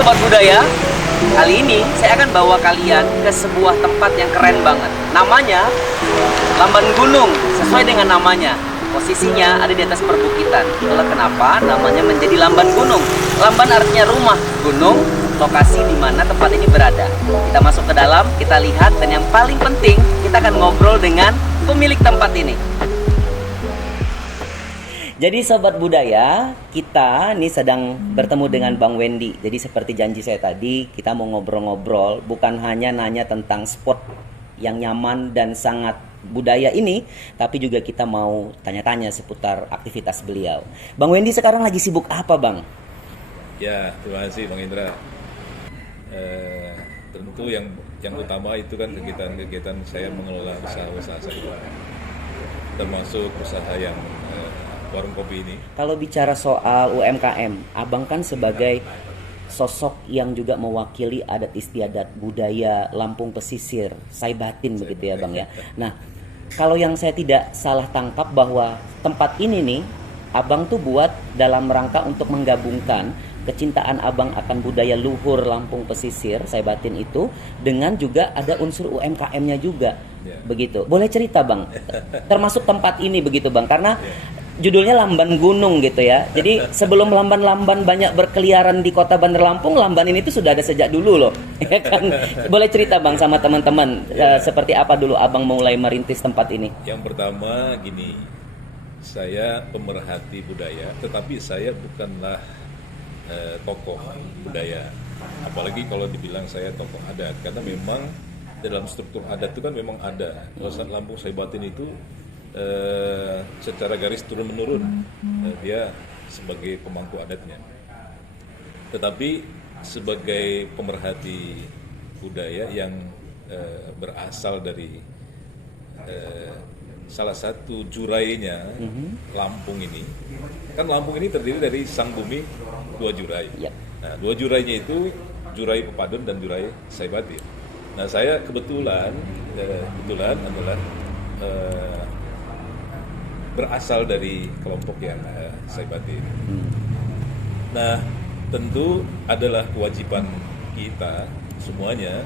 Sobat Budaya, kali ini saya akan bawa kalian ke sebuah tempat yang keren banget. Namanya Lamban Gunung, sesuai dengan namanya. Posisinya ada di atas perbukitan. Itulah kenapa namanya menjadi Lamban Gunung. Lamban artinya rumah, gunung lokasi di mana tempat ini berada. Kita masuk ke dalam, kita lihat, dan yang paling penting kita akan ngobrol dengan pemilik tempat ini. Jadi Sobat Budaya, kita nih sedang bertemu dengan Bang Wendy. Jadi seperti janji saya tadi, kita mau ngobrol-ngobrol, bukan hanya nanya tentang spot yang nyaman dan sangat budaya ini, tapi juga kita mau tanya-tanya seputar aktivitas beliau. Bang Wendy sekarang lagi sibuk apa, Bang? Ya, terima kasih Bang Indra. Tentu yang utama itu kan kegiatan saya mengelola usaha-usaha saya, termasuk usaha yang warung kopi ini. Kalau bicara soal UMKM, Abang kan sebagai sosok yang juga mewakili adat istiadat budaya Lampung Pesisir, Saibatin begitu ya Bang ya. Nah, kalau yang saya tidak salah tangkap bahwa tempat ini nih, Abang tuh buat dalam rangka untuk menggabungkan kecintaan Abang akan budaya luhur Lampung Pesisir, Saibatin itu, dengan juga ada unsur UMKM-nya juga. Begitu. Boleh cerita Bang, termasuk tempat ini begitu Bang, karena judulnya Lamban Gunung gitu ya. Jadi sebelum lamban-lamban banyak berkeliaran di kota Bandar Lampung, lamban ini tuh sudah ada sejak dulu loh. Ya kan? Boleh cerita Bang sama teman-teman seperti apa dulu Abang mulai merintis tempat ini? Yang pertama gini, saya pemerhati budaya, tetapi saya bukanlah tokoh budaya. Apalagi kalau dibilang saya tokoh adat, karena memang dalam struktur adat itu kan memang ada. Kalau Lampung Saibatin itu secara garis turun menurun dia sebagai pemangku adatnya, tetapi sebagai pemerhati budaya yang berasal dari salah satu jurainya Lampung ini, kan Lampung ini terdiri dari sang bumi dua jurai. Nah, dua jurainya itu jurai Pepadun dan jurai Saibatin. Nah, saya kebetulan adalah berasal dari kelompok yang Saibatin. Nah, tentu adalah kewajiban kita semuanya,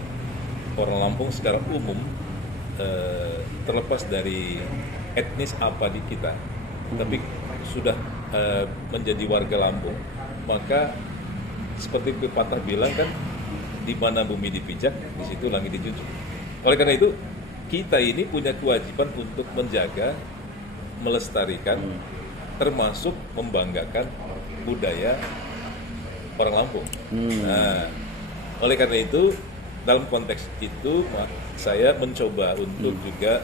orang Lampung secara umum, terlepas dari etnis apa di kita, tapi sudah menjadi warga Lampung, maka seperti pepatah bilang kan, di mana bumi dipijak, di situ langit dijunjung. Oleh karena itu, kita ini punya kewajiban untuk menjaga, melestarikan, termasuk membanggakan budaya orang Lampung. Nah, oleh karena itu, dalam konteks itu, saya mencoba untuk juga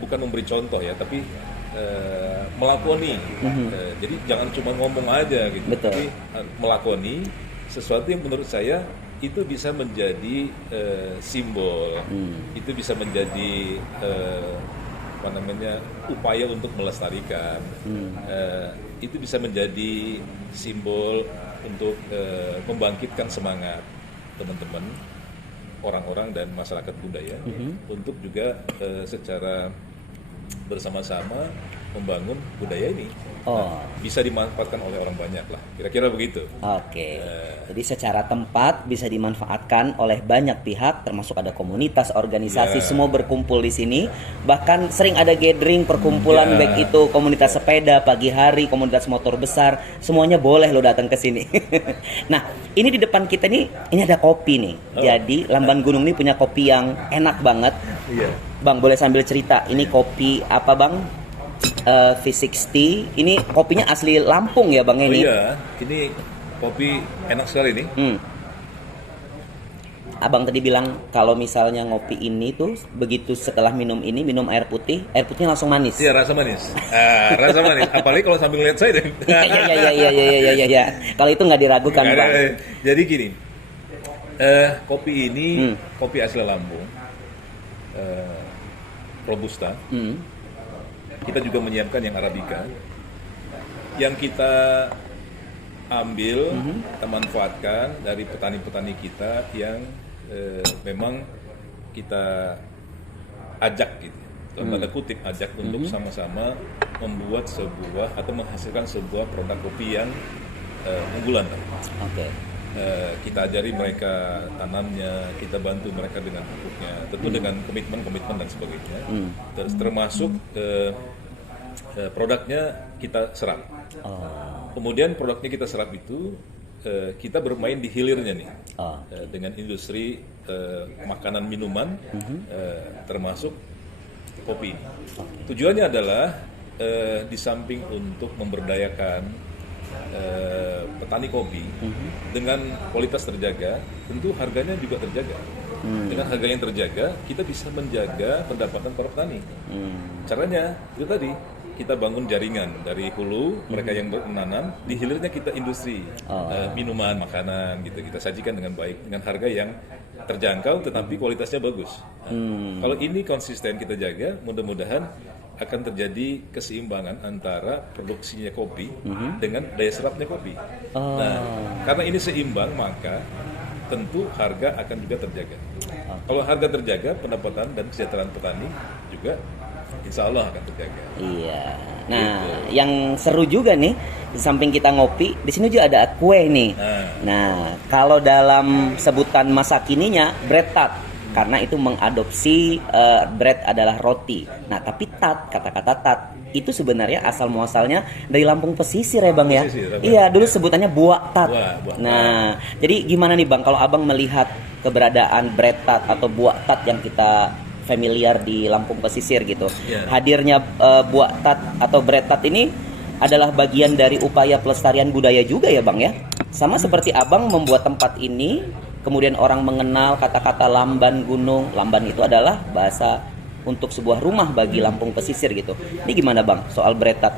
bukan memberi contoh ya, tapi melakoni. Jadi jangan cuma ngomong aja gitu, tapi melakoni sesuatu yang menurut saya itu bisa menjadi simbol, itu bisa menjadi upaya untuk melestarikan, itu bisa menjadi simbol untuk membangkitkan semangat teman-teman, orang-orang dan masyarakat budaya untuk juga secara bersama-sama membangun budaya ini. Nah, bisa dimanfaatkan oleh orang banyak lah, kira-kira begitu. Oke. Jadi secara tempat bisa dimanfaatkan oleh banyak pihak, termasuk ada komunitas, organisasi, semua berkumpul di sini. Bahkan sering ada gathering, perkumpulan, baik itu komunitas sepeda pagi hari, komunitas motor besar, semuanya boleh lo datang ke sini. Nah, ini di depan kita nih, ini ada kopi nih. Jadi Lamban Gunung ini punya kopi yang enak banget. Bang, boleh sambil cerita, ini kopi apa Bang? V60, ini kopinya asli Lampung ya Bang ini? Iya, ini kopi enak sekali nih. Abang tadi bilang kalau misalnya ngopi ini tuh begitu setelah minum ini, minum air putihnya langsung manis. Iya, rasa manis. Rasa manis. Apalagi kalau sambil lihat saya deh. Iya. Kalau itu nggak diragukan Bang. Jadi gini, kopi ini kopi asli Lampung, Robusta. Kita juga menyiapkan yang Arabica, yang kita ambil, kita manfaatkan dari petani-petani kita yang memang kita ajak gitu, dalam tanda kutip ajak untuk sama-sama membuat sebuah atau menghasilkan sebuah produk kopi yang unggulan. Oke. Kita ajari mereka tanamnya, kita bantu mereka dengan pupuknya, tentu dengan komitmen dan sebagainya. Termasuk produknya kita serap. Kemudian produknya kita serap itu kita bermain di hilirnya nih, dengan industri makanan minuman, termasuk kopi. Tujuannya adalah di samping untuk memberdayakan petani kopi dengan kualitas terjaga, tentu harganya juga terjaga. Dengan harga yang terjaga, kita bisa menjaga pendapatan para petani. Caranya itu tadi, kita bangun jaringan dari hulu mereka yang menanam, di hilirnya kita industri minuman, makanan gitu, kita sajikan dengan baik dengan harga yang terjangkau tetapi kualitasnya bagus. Kalau ini konsisten kita jaga, mudah-mudahan akan terjadi keseimbangan antara produksinya kopi dengan daya serapnya kopi. Nah, karena ini seimbang, maka tentu harga akan juga terjaga. Kalau harga terjaga, pendapatan dan kesejahteraan petani juga insya Allah akan terjaga. Iya. Nah, yang seru juga nih, di samping kita ngopi, di sini juga ada kue nih. Nah, kalau dalam sebutan masa kininya, bread tart. Karena itu mengadopsi bread adalah roti. Nah, tapi kata-kata tat itu sebenarnya asal muasalnya dari Lampung pesisir ya Bang ya? Iya, dulu sebutannya buah tat. Nah, jadi gimana nih Bang kalau Abang melihat keberadaan bread tat atau buah tat yang kita familiar di Lampung pesisir gitu. Hadirnya buah tat atau bread tat ini adalah bagian dari upaya pelestarian budaya juga ya Bang ya? Sama seperti Abang membuat tempat ini, kemudian orang mengenal kata-kata lamban gunung. Lamban itu adalah bahasa untuk sebuah rumah bagi Lampung pesisir gitu. Ini gimana Bang soal bread tart?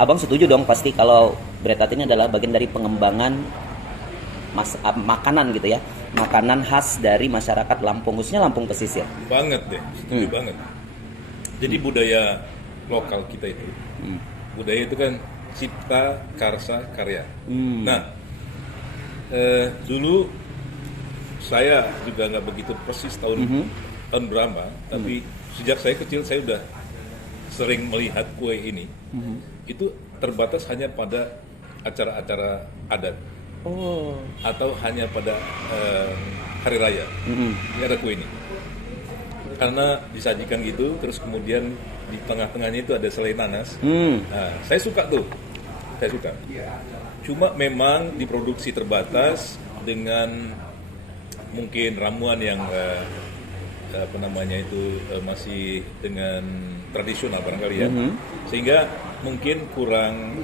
Abang setuju dong pasti kalau bread tart ini adalah bagian dari pengembangan makanan gitu ya. Makanan khas dari masyarakat Lampung, khususnya Lampung pesisir. Banget deh, setuju banget. Jadi budaya lokal kita itu, budaya itu kan cipta, karsa, karya. Nah, dulu saya juga nggak begitu persis tahun berapa, tapi sejak saya kecil saya udah sering melihat kue ini. Itu terbatas hanya pada acara-acara adat, atau hanya pada hari raya. Ini ada kue ini, karena disajikan gitu, terus kemudian di tengah-tengahnya itu ada selai nanas. Nah, saya suka tuh, saya suka. Cuma memang diproduksi terbatas dengan mungkin ramuan yang masih dengan tradisional barangkali ya, sehingga mungkin kurang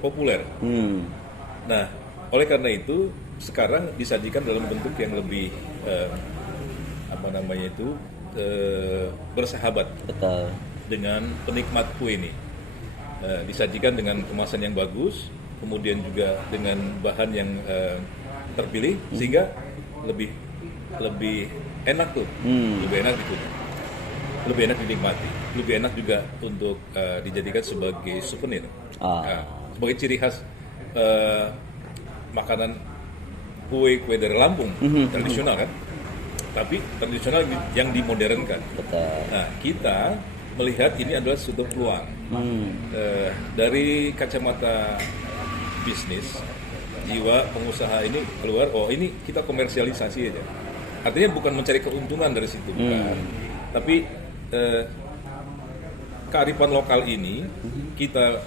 populer. Nah, oleh karena itu sekarang disajikan dalam bentuk yang lebih bersahabat. Betul. Dengan penikmat kue ini. Disajikan dengan kemasan yang bagus, kemudian juga dengan bahan yang terpilih, sehingga lebih enak tuh, lebih enak dikunyah, lebih enak dinikmati, lebih enak juga untuk dijadikan sebagai souvenir, sebagai ciri khas makanan kue dari Lampung, tradisional kan, tapi tradisional yang dimodernkan. Nah, kita melihat ini adalah suatu peluang dari kacamata bisnis, jiwa pengusaha ini keluar, ini kita komersialisasi aja. Artinya bukan mencari keuntungan dari situ, bukan. Tapi kearifan lokal ini kita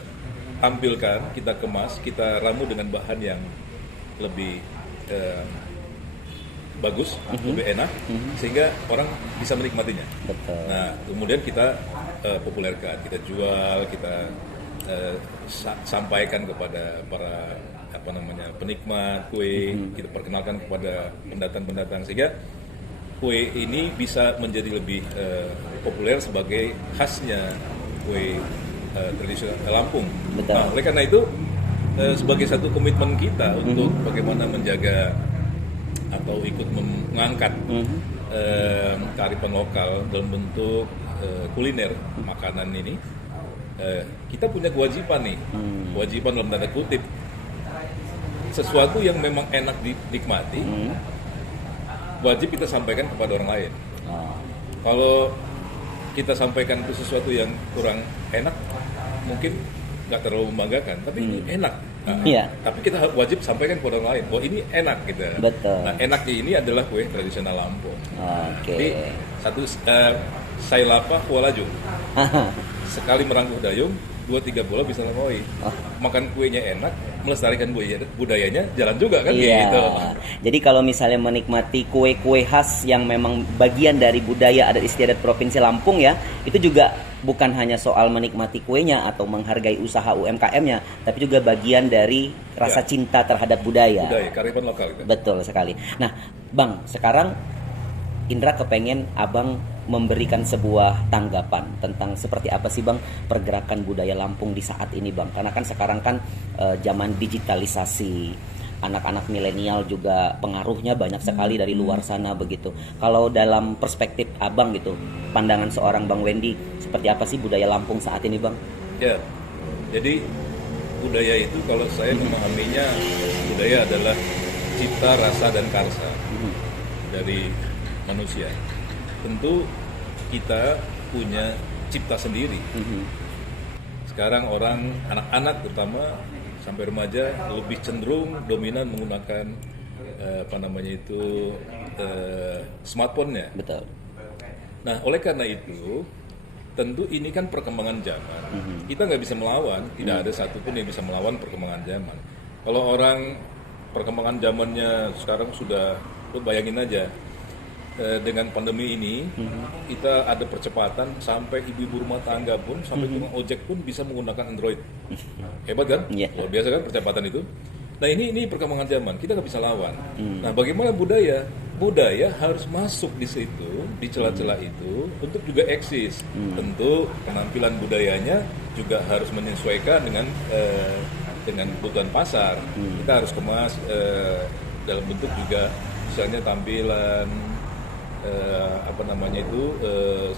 tampilkan, kita kemas, kita ramu dengan bahan yang lebih bagus, lebih enak, sehingga orang bisa menikmatinya. Nah, kemudian kita populerkan, kita jual, kita sampaikan kepada para penikmat kue, kita perkenalkan kepada pendatang-pendatang, sehingga kue ini bisa menjadi lebih populer sebagai khasnya kue tradisional Lampung. Nah, oleh karena itu sebagai satu komitmen kita untuk bagaimana menjaga atau ikut mengangkat kearifan lokal dalam bentuk kuliner makanan ini, kita punya kewajiban nih, kewajiban dalam tanda kutip, sesuatu yang memang enak dinikmati, wajib kita sampaikan kepada orang lain. Kalau kita sampaikan itu sesuatu yang kurang enak, mungkin nggak terlalu membanggakan, tapi ini enak. Nah, Iya. Tapi kita wajib sampaikan ke orang lain bahwa ini enak gitu. Betul. Nah, enaknya ini adalah kue tradisional Lampung. Oke. Jadi satu saya lapa kualaju. Sekali merangkuh dayung, 2-3 bola bisa ngoi. Makan kuenya enak, melestarikan budayanya jalan juga kan Iya. gitu. Jadi kalau misalnya menikmati kue-kue khas yang memang bagian dari budaya adat istiadat Provinsi Lampung ya, itu juga bukan hanya soal menikmati kuenya atau menghargai usaha UMKM-nya, tapi juga bagian dari rasa Ya. cinta terhadap budaya. Budaya, kearifan lokal gitu. Betul sekali. Nah, Bang, sekarang Indra kepengen Abang memberikan sebuah tanggapan tentang seperti apa sih Bang pergerakan budaya Lampung di saat ini Bang. Karena kan sekarang kan zaman digitalisasi, anak-anak milenial juga pengaruhnya banyak sekali dari luar sana begitu. Kalau dalam perspektif Abang gitu, pandangan seorang Bang Wendy, seperti apa sih budaya Lampung saat ini Bang? Ya, jadi budaya itu kalau saya memahaminya, budaya adalah cipta, rasa, dan karsa dari manusia. Tentu kita punya cipta sendiri. Sekarang orang, anak-anak terutama sampai remaja lebih cenderung dominan menggunakan smartphone-nya. Betul. Nah, oleh karena itu, tentu ini kan perkembangan zaman. Kita nggak bisa melawan, tidak ada satupun yang bisa melawan perkembangan zaman. Kalau orang perkembangan zamannya sekarang sudah, lu bayangin aja, dengan pandemi ini, kita ada percepatan sampai ibu-ibu rumah tangga pun, sampai tukang ojek pun bisa menggunakan Android. Hebat kan? Iya. Luar biasa kan percepatan itu. Nah ini perkembangan zaman, kita nggak bisa lawan. Nah bagaimana budaya? Budaya harus masuk di situ, di celah-celah itu, untuk juga eksis. Tentu penampilan budayanya juga harus menyesuaikan dengan kebutuhan pasar. Kita harus kemas dalam bentuk juga, misalnya tampilan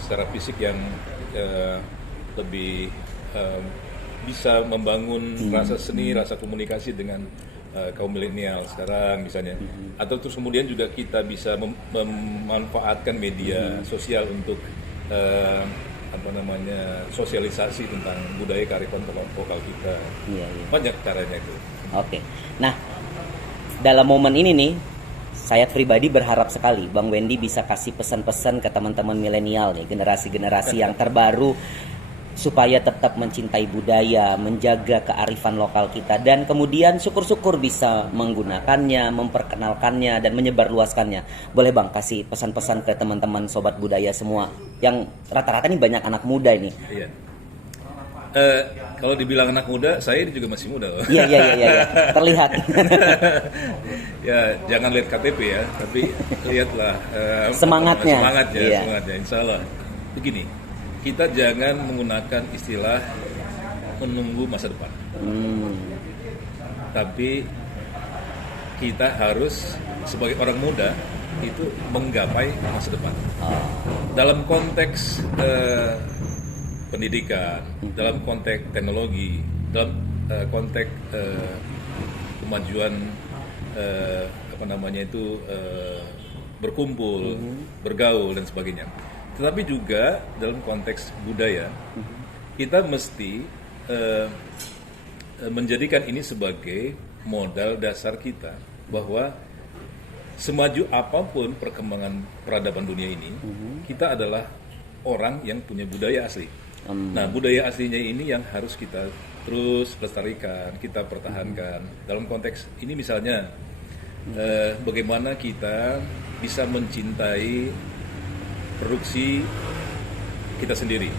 secara fisik yang lebih bisa membangun rasa seni, rasa komunikasi dengan kaum milenial sekarang misalnya. Atau terus kemudian juga kita bisa memanfaatkan media sosial untuk sosialisasi tentang budaya kearifan lokal kita. Iya. Banyak caranya itu. Oke. Nah, dalam momen ini nih, saya pribadi berharap sekali Bang Wendy bisa kasih pesan-pesan ke teman-teman milenial nih, generasi-generasi yang terbaru, supaya tetap mencintai budaya, menjaga kearifan lokal kita, dan kemudian syukur-syukur bisa menggunakannya, memperkenalkannya, dan menyebarluaskannya. Boleh Bang kasih pesan-pesan ke teman-teman sobat budaya semua, yang rata-rata ini banyak anak muda ini. Iya. Kalau dibilang anak muda, saya juga masih muda. Iya, terlihat. Ya, jangan lihat KTP ya, tapi lihatlah Semangatnya. Iya. Semangatnya, insya Allah. Begini, kita jangan menggunakan istilah menunggu masa depan. Tapi kita harus sebagai orang muda itu menggapai masa depan. Dalam konteks pendidikan, dalam konteks teknologi, dalam konteks kemajuan berkumpul, bergaul dan sebagainya. Tetapi juga dalam konteks budaya, kita mesti menjadikan ini sebagai modal dasar kita, bahwa semaju apapun perkembangan peradaban dunia ini, kita adalah orang yang punya budaya asli. Nah, budaya aslinya ini yang harus kita terus lestarikan, kita pertahankan. Dalam konteks ini misalnya, bagaimana kita bisa mencintai produksi kita sendiri.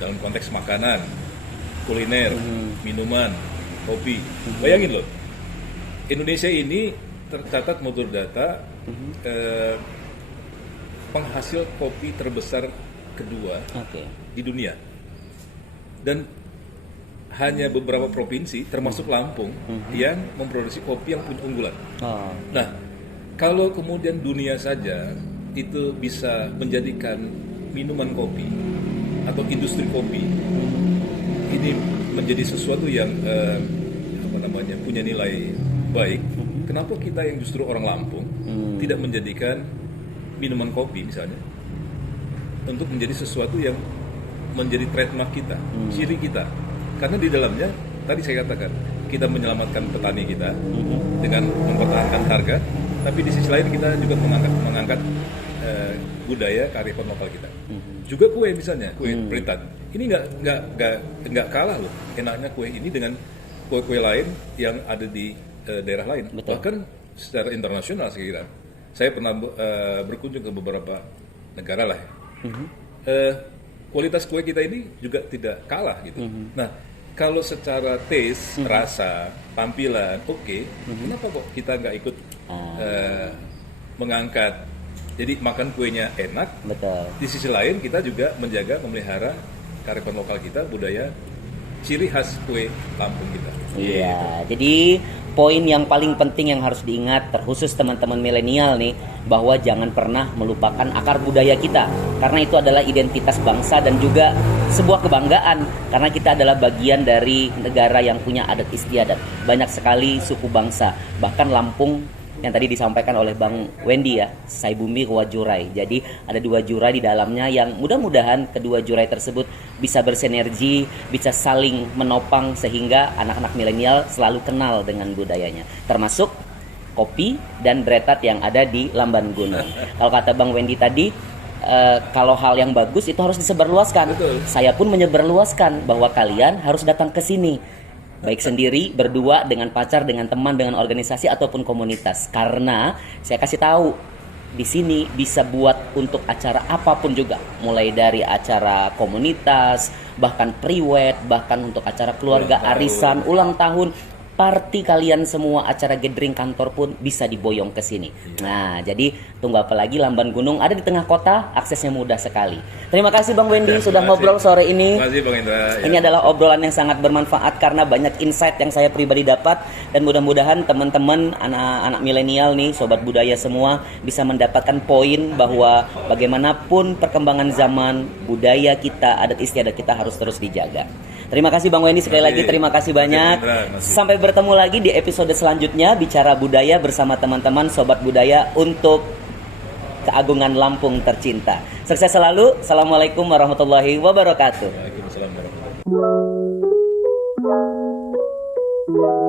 Dalam konteks makanan, kuliner, minuman, kopi. Bayangin loh, Indonesia ini tercatat menurut data penghasil kopi terbesar kedua di dunia, dan hanya beberapa provinsi termasuk Lampung yang memproduksi kopi yang punya unggulan. Nah, kalau kemudian dunia saja itu bisa menjadikan minuman kopi atau industri kopi ini menjadi sesuatu yang punya nilai baik, kenapa kita yang justru orang Lampung tidak menjadikan minuman kopi misalnya untuk menjadi sesuatu yang menjadi trademark kita, ciri kita? Karena di dalamnya tadi saya katakan kita menyelamatkan petani kita dengan mempertahankan harga, tapi di sisi lain kita juga mengangkat budaya kearifan lokal kita. Juga kue misalnya, kue Pritan. Ini nggak kalah loh enaknya kue ini dengan kue-kue lain yang ada di daerah lain. Betul. Bahkan secara internasional saya kira. Saya pernah berkunjung ke beberapa negara lah. Kualitas kue kita ini juga tidak kalah gitu. Nah, kalau secara taste, rasa, tampilan, kenapa kok kita nggak ikut mengangkat? Jadi makan kuenya enak. Betul. Di sisi lain kita juga menjaga, memelihara kearifan lokal kita, budaya, ciri khas kue Lampung kita. Iya, jadi poin yang paling penting yang harus diingat, terkhusus teman-teman milenial nih, bahwa jangan pernah melupakan akar budaya kita, karena itu adalah identitas bangsa dan juga sebuah kebanggaan, karena kita adalah bagian dari negara yang punya adat istiadat. Banyak sekali suku bangsa, bahkan Lampung yang tadi disampaikan oleh Bang Wendy ya, Saibumi Wajurai. Jadi ada 2 jurai di dalamnya yang mudah-mudahan kedua jurai tersebut bisa bersinergi, bisa saling menopang sehingga anak-anak milenial selalu kenal dengan budayanya. Termasuk kopi dan bretat yang ada di Lamban Gunung. Kalau kata Bang Wendy tadi, kalau hal yang bagus itu harus disebarluaskan. Betul. Saya pun menyebarluaskan bahwa kalian harus datang ke sini. Baik sendiri, berdua, dengan pacar, dengan teman, dengan organisasi ataupun komunitas. Karena saya kasih tahu di sini bisa buat untuk acara apapun juga, mulai dari acara komunitas, bahkan priwet, bahkan untuk acara keluarga, arisan, ulang tahun, party kalian semua, acara gathering kantor pun bisa diboyong ke sini. Nah, jadi tunggu apa lagi, Lamban Gunung ada di tengah kota, aksesnya mudah sekali. Terima kasih Bang Wendy sudah ngobrol sore ini. Terima kasih Bang Indra. Ini adalah obrolan yang sangat bermanfaat karena banyak insight yang saya pribadi dapat, dan mudah-mudahan teman-teman anak-anak milenial nih, sobat budaya semua bisa mendapatkan poin bahwa bagaimanapun perkembangan zaman, budaya kita, adat istiadat kita harus terus dijaga. Terima kasih Bang Wendy sekali lagi, terima kasih banyak. Sampai bertemu lagi di episode selanjutnya Bicara Budaya bersama teman-teman sobat budaya untuk keagungan Lampung tercinta. Sukses selalu. Assalamualaikum warahmatullahi wabarakatuh. Waalaikumsalam warahmatullahi wabarakatuh.